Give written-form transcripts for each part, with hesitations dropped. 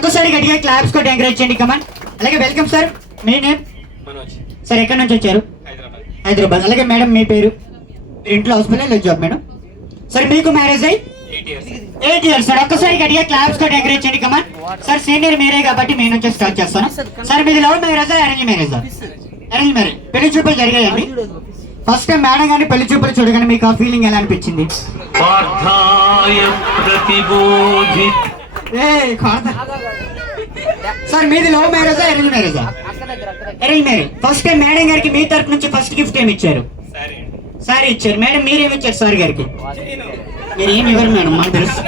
ఒక్కసారి గట్టిగా క్లాప్స్ కొట్టి ఎంకరేజ్ చేయండి కమాన్. అలాగే వెల్కమ్ సార్, మీ నేమ్? మనోజ్. సార్ ఎక్కడి నుంచి వచ్చారు? హైదరాబాద్. హైదరాబాద్. అలాగే మేడం మీ పేరు? మీరు ఇంట్లో హౌస్ పిల్లలు జాబ్ మేడం? సార్ మీకు మ్యారేజ్ అయ్యి 8 years సార్. ఒక్కసారి గట్టిగా క్లాప్స్ కొట్టి ఎంకరేజ్ చేయండి కమాన్. సార్ సీనియర్ మీరే కాబట్టి మీ నుంచి స్టార్ట్ చేస్తాను. సార్ మీది లవ్ మ్యారేజా అరేంజ్ మ్యారేజా? Arrange marriage. పెళ్లి చూపులు జరిగాయండి. ఫస్ట్ టైం మేడం గానీ పెళ్లి చూపులు చూడగానే మీకు ఆ ఫీలింగ్ ఎలా అనిపించింది? సార్ మీది లవ్ మ్యారేజా అరేంజ్ మ్యారేజా? Arrange marriage. First time madam గారికి మీ తరఫు నుంచి ఫస్ట్ గిఫ్ట్ ఏమి ఇచ్చారు? సారీ ఇచ్చారు. మేడం మీరేమి ఇచ్చారు సార్ గారికి? మీరు ఏమి ఇవ్వరు మేడం, మాకు తెలుసు.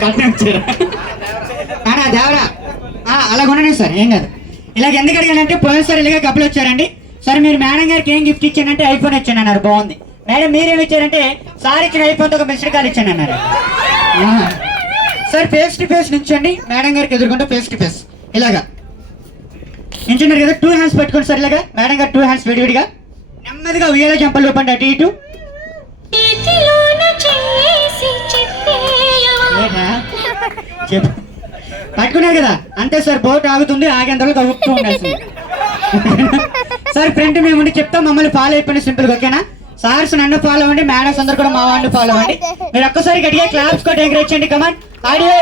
కట్నం ఇచ్చారు దేవరా. అలాగ ఉండనే సార్, ఏం కాదు. ఇలాగ ఎందుకు అడిగానంటే పోయినసారి ఇలాగే కప్పులు వచ్చారండి. సార్ మీరు మేడం గారికి ఏం గిఫ్ట్ ఇచ్చానంటే ఐఫోన్ ఇచ్చాను అన్నారు, బాగుంది. మేడం మీరేమి ఇచ్చారంటే సార్ ఇచ్చిన ఐఫోన్తో ఒక మిస్డ్ కాల్ ఇచ్చాను అన్నారు. సార్ ఫేస్ టు ఫేస్ నించండి, మేడం గారికి ఎదుర్కొంటే ఫేస్ టు ఫేస్ ఇలాగా నించున్నారు కదా. 2 hands పెట్టుకోండి సార్. ఇలాగా మేడం గారు 2 hands విడివిడిగా నెమ్మదిగా ఉయ్యాల జంపలు ఊపండి అటు ఇటు. పట్టుకున్నారు కదా అంతే సార్. బోట్ ఆగుతుంది, ఆగేంతలో ఉప్పు ఉండాల్సింది. సార్ ఫ్రెండ్ మేము ఉండి చెప్తాం, మమ్మల్ని ఫాలో అయిపోయిన సింపుల్ గా, ఓకేనా? సార్స్ నన్ను ఫాలో అవ్వండి, మేడమ్స్ అందరు కూడా మా వాడిని ఫాలో అవ్వండి. మీరు ఒక్కసారి గట్టిగా క్లాప్స్ కొట్టి ఎంకరేజ్ చేయండి కమాన్. ఆడియో